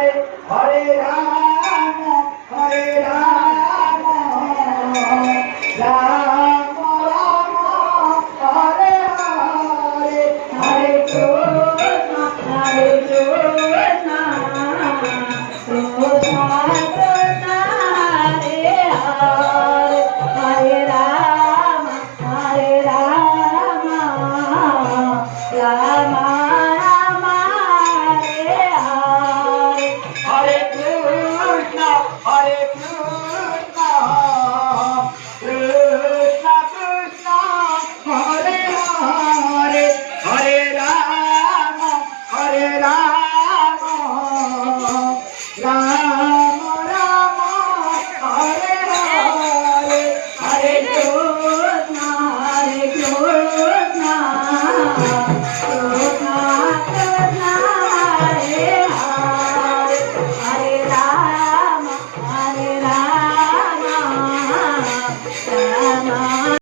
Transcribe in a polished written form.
Hare Rama, Hare Rama, Rama Rama, Hare Hare, Hare Krishna, Hare Krishna, Krishna Krishna, Hare Hare, Hare Rama, Hare Rama, Rama Rama, Hare Hare, Hare Krishna, Hare Krishna, Krishna Krishna, Hare Hare, Hare Rama, Hare Rama, Rama